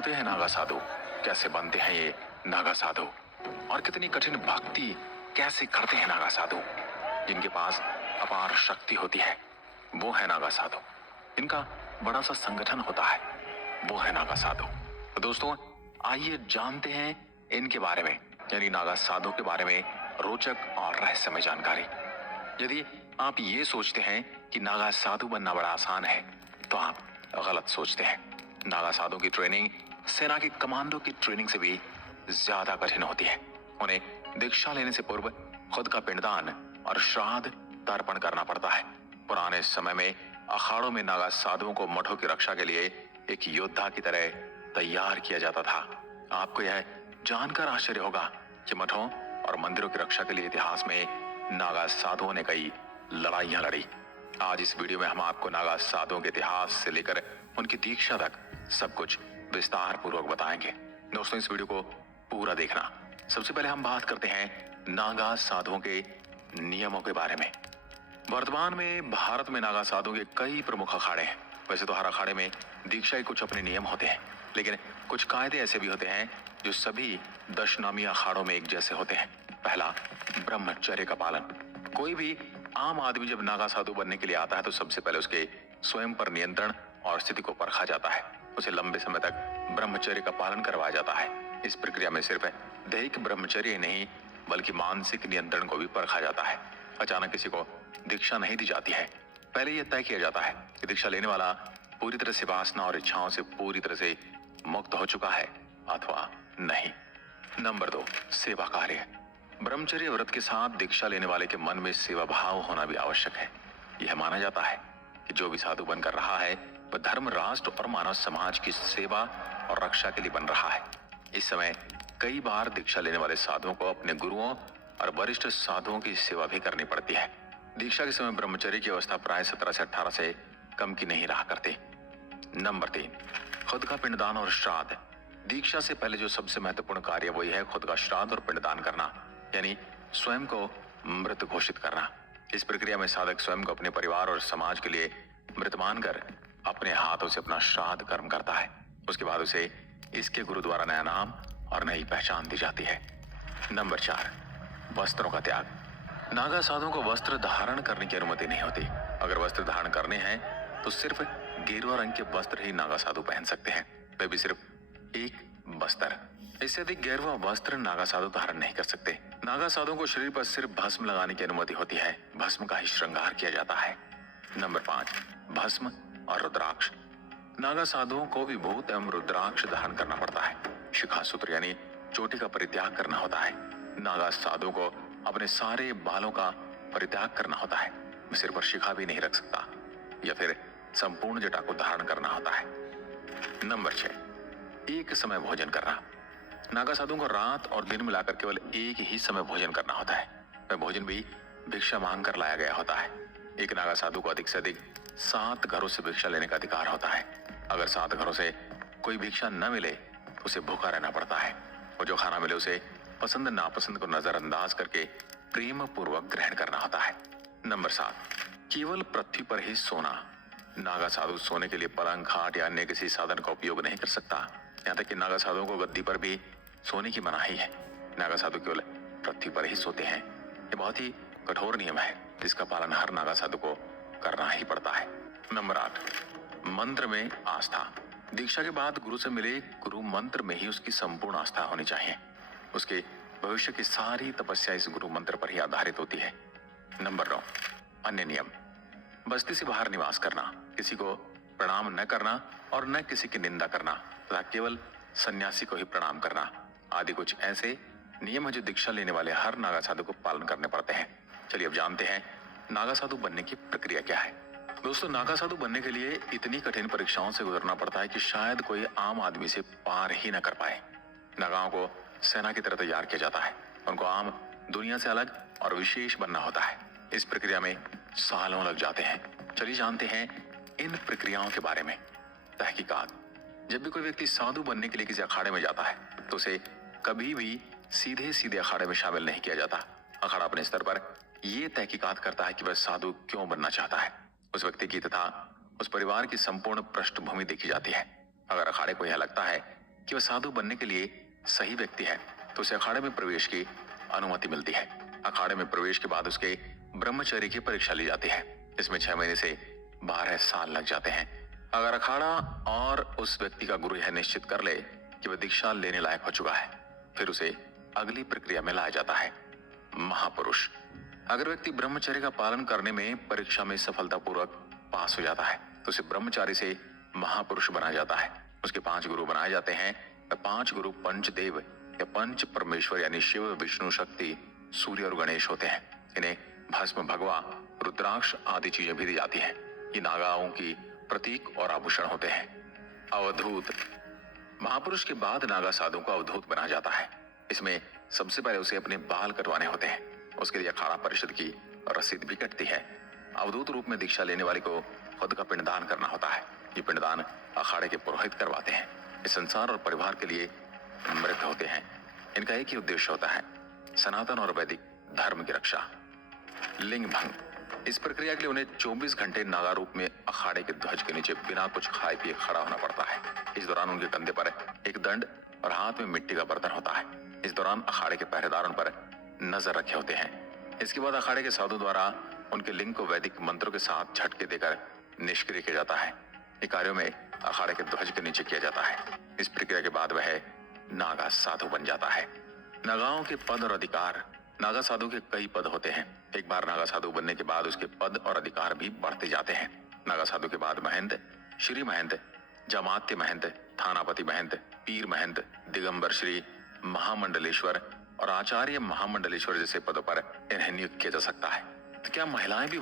होते हैं नागा साधु, कैसे बनते हैं ये नागा साधु, और कितनी कठिन भक्ति कैसे करते हैं नागा साधु। जिनके पास अपार शक्ति होती है वो है नागा साधु। इनका बड़ा सा संगठन होता है, वो है नागा साधु। तो दोस्तों आइए जानते हैं इनके बारे में, यानी नागा साधु के बारे में रोचक और रहस्यमय जानकारी। यदि आप ये सोचते हैं कि नागा साधु बनना बड़ा आसान है तो आप गलत सोचते हैं। नागा साधु की ट्रेनिंग सेना की कमांडो की ट्रेनिंग से भी ज्यादा कठिन होती है। उन्हें दीक्षा लेने से पूर्व खुद का पिंडदान और श्राद्ध तर्पण करना पड़ता है। पुराने समय में अखाड़ों में नागा साधुओं को मठों की रक्षा के लिए एक योद्धा की तरह तैयार किया जाता था। आपको यह जानकर आश्चर्य होगा कि मठों और मंदिरों की रक्षा के लिए इतिहास में नागा साधुओं ने कई लड़ाइयां लड़ी। आज इस वीडियो में हम आपको नागा साधुओं के इतिहास से लेकर उनकी दीक्षा तक सब कुछ विस्तार पूर्वक बताएंगे। दोस्तों इस वीडियो को पूरा देखना। सबसे पहले हम बात करते हैं नागा साधुओं के नियमों के बारे में। वर्तमान में भारत में नागा साधुओं के कई प्रमुख अखाड़े हैं। वैसे तो हर अखाड़े में दीक्षा के कुछ अपने नियम होते हैं, लेकिन कुछ कायदे ऐसे भी होते हैं जो सभी दशनामी अखाड़ों में एक जैसे होते हैं। पहला, ब्रह्मचर्य का पालन। कोई भी आम आदमी जब नागा साधु बनने के लिए आता है तो सबसे पहले उसके स्वयं पर नियंत्रण और स्थिति को परखा जाता है। उसे लंबे समय तक ब्रह्मचर्य का पालन करवाया जाता है। इस प्रक्रिया में सिर्फ दैहिक ब्रह्मचर्य ही नहीं बल्कि मानसिक नियंत्रण को भी परखा जाता है। अचानक किसी को दीक्षा नहीं दी जाती है। पहले यह तय किया जाता है कि दीक्षा लेने वाला पूरी तरह से वासना और इच्छाओं से पूरी तरह से मुक्त हो चुका है अथवा नहीं। नंबर 2, सेवा कार्य। ब्रह्मचर्य व्रत के साथ दीक्षा लेने वाले के मन में सेवा भाव होना भी आवश्यक है। यह माना जाता है कि जो भी साधु बनकर रहा है वह धर्म, राष्ट्र और मानव समाज की सेवा और रक्षा के लिए बन रहा है। इस समय कई बार दीक्षा लेने वाले साधुओं को अपने गुरुओं और वरिष्ठ साधुओं की सेवा भी करनी पड़ती है। दीक्षा के समय ब्रह्मचर्य की अवस्था प्राय 17 से 18 से कम की नहीं रहा करती। नंबर 3, खुद का पिंडदान और श्राद्ध। दीक्षा से पहले जो सबसे महत्वपूर्ण कार्य वही है खुद का श्राद्ध और पिंडदान करना, यानी स्वयं को मृत घोषित करना। इस प्रक्रिया में साधक स्वयं को अपने परिवार और समाज के लिए मृत मानकर अपने हाथों से अपना श्राद्ध कर्म करता है। उसके बाद उसे इसके गुरु द्वारा नया नाम और नई पहचान दी जाती है। नंबर 4, वस्त्रों का त्याग। नागा साधुओं को वस्त्र धारण करने की अनुमति नहीं होती। अगर वस्त्र धारण करने हैं तो सिर्फ गेरुआ रंग के वस्त्र ही नागा साधु पहन सकते हैं, वे भी सिर्फ एक बस्तर। इससे अधिक गेरुआ वस्त्र नागा साधु धारण नहीं कर सकते। नागा साधुओं को शरीर पर सिर्फ भस्म लगाने की अनुमति होती है। भस्म का ही श्रृंगार किया जाता है। नंबर 5, भस्म और रुद्राक्ष। नागा साधुओं को विभूत एवं रुद्राक्ष धारण करना पड़ता है। शिखा सूत्र यानी चोटी का परित्याग करना होता है। नागा साधु को अपने सारे बालों का परित्याग करना होता है। सिर पर शिखा भी नहीं रख सकता या फिर संपूर्ण जटा को धारण करना होता है। नंबर 6, एक समय भोजन करना। नागा साधुओं को रात और दिन मिलाकर केवल एक ही समय भोजन करना होता है। वह भोजन भी भिक्षा मांग कर लाया गया होता है। एक नागा साधु को अधिक से अधिक 7 घरों से भिक्षा लेने का अधिकार होता है। अगर 7 घरों से कोई भिक्षा न मिले तो उसे भूखा रहना पड़ता है और जो खाना मिले उसे पसंद नापसंद को नजरअंदाज करके प्रेम पूर्वक ग्रहण करना होता है। नंबर 7, केवल पृथ्वी पर ही सोना। नागा साधु सोने के लिए पलंग, खाट या अन्य किसी साधन का उपयोग नहीं कर सकता। यहाँ तक कि नागा साधुओं को गद्दी पर भी सोने की मनाही है। नागा साधु केवल पृथ्वी पर ही सोते हैं। ये बहुत ही कठोर नियम है जिसका पालन हर नागा साधु को करना ही पड़ता है। नंबर 8, मंत्र में आस्था। दीक्षा के बाद गुरु से मिले गुरु मंत्र में ही उसकी संपूर्ण आस्था होनी चाहिए। उसके भविष्य की सारी तपस्या इस गुरु मंत्र पर ही आधारित होती है। नंबर 9, अन्य नियम। बस्ती से बाहर निवास करना, किसी को प्रणाम न करना और न किसी की निंदा करना तथा केवल सन्यासी को ही प्रणाम करना आदि कुछ ऐसे नियम है जो दीक्षा लेने वाले हर नागा साधु को पालन करने पड़ते हैं। चलिए अब जानते हैं नागा साधु बनने की प्रक्रिया क्या है। दोस्तों नागा साधु बनने के लिए इतनी कठिन परीक्षाओं से गुजरना पड़ता है कि शायद कोई आम आदमी से पार ही न कर पाए। नागाओं को सेना की तरह तैयार किया जाता है। उनको आम दुनिया से अलग और विशेष बनना होता है। इस प्रक्रिया में सालों लग जाते हैं। चलिए जानते हैं इन प्रक्रियाओं के बारे में। तहकीकात। जब भी कोई व्यक्ति साधु बनने के लिए किसी अखाड़े में जाता है तो उसे कभी भी सीधे सीधे अखाड़े में शामिल नहीं किया जाता। अखाड़ा अपने स्तर पर यह तहकीकात करता है कि वह साधु क्यों बनना चाहता है। उस व्यक्ति की तथा उस परिवार की संपूर्ण पृष्ठभूमि देखी जाती है। अगर अखाड़े को यह लगता है कि वह साधु बनने के लिए सही व्यक्ति है तो उसे अखाड़े में प्रवेश की अनुमति मिलती है। अखाड़े में प्रवेश के बाद उसके ब्रह्मचर्य की परीक्षा ली जाती है। इसमें 6 महीने से 12 साल लग जाते हैं। अगर अखाड़ा और उस व्यक्ति का गुरु यह निश्चित कर ले कि वह दीक्षा लेने लायक हो चुका है, फिर उसे अगली प्रक्रिया में लाया जाता है, महापुरुष। अगर व्यक्ति ब्रह्मचर्य का पालन करने में परीक्षा में सफलतापूर्वक पास हो जाता है तो उसे ब्रह्मचारी से महापुरुष बनाया जाता है। उसके 5 गुरु बनाए जाते हैं। 5 गुरु पंचदेव या पंच परमेश्वर यानी शिव, विष्णु, शक्ति, सूर्य और गणेश होते हैं। इन्हें भस्म, भगवा, रुद्राक्ष आदि चीजें भी दी जाती हैं। ये नागाओं की प्रतीक और आभूषण होते हैं। अवधूत। महापुरुष के बाद नागा साधु को अवधूत बनाया जाता है। इसमें सबसे पहले उसे अपने बाल कटवाने होते हैं। उसके लिए अखाड़ा परिषद की रसीद भी कटती है। अवधूत रूप में दीक्षा लेने वाले को खुद का पिंडदान करना होता है। ये पिंडदान अखाड़े के पुरोहित करवाते हैं। इस संसार और परिवार के लिए मृत होते हैं। इनका एक ही उद्देश्य होता है, सनातन और वैदिक धर्म की रक्षा। लिंग भंग। इस प्रक्रिया के लिए उन्हें 24 घंटे नागा रूप में अखाड़े के ध्वज के नीचे बिना कुछ खाए पिए खड़ा होना पड़ता है। इस दौरान उनके कंधे पर एक दंड और हाथ में मिट्टी का बर्तन होता है। इस दौरान अखाड़े के पहरेदारों पर नजर रखे होते हैं। इसके बाद अखाड़े के साधु द्वारा उनके लिंग को वैदिक मंत्रों के साथ झटके देकर निष्क्रिय किया जाता है। ये कार्यों में अखाड़े के ध्वज के नीचे किया जाता है। इस प्रक्रिया के बाद वह नागा साधु बन जाता है। नागाओं के पद और अधिकार। नागा साधु के कई पद होते हैं। एक बार नागा साधु बनने के बाद उसके पद और अधिकार भी बढ़ते जाते हैं। नागा साधु के बाद महंत, श्री महंत, जमात्य महंत, थानापति महंत, पीर महंत, दिगंबर श्री, महामंडलेश्वर और आचार्य महामंडलेश्वर जैसे पदों पर इन्हें नियुक्त किया जा सकता है। तो क्या महिलाएं भी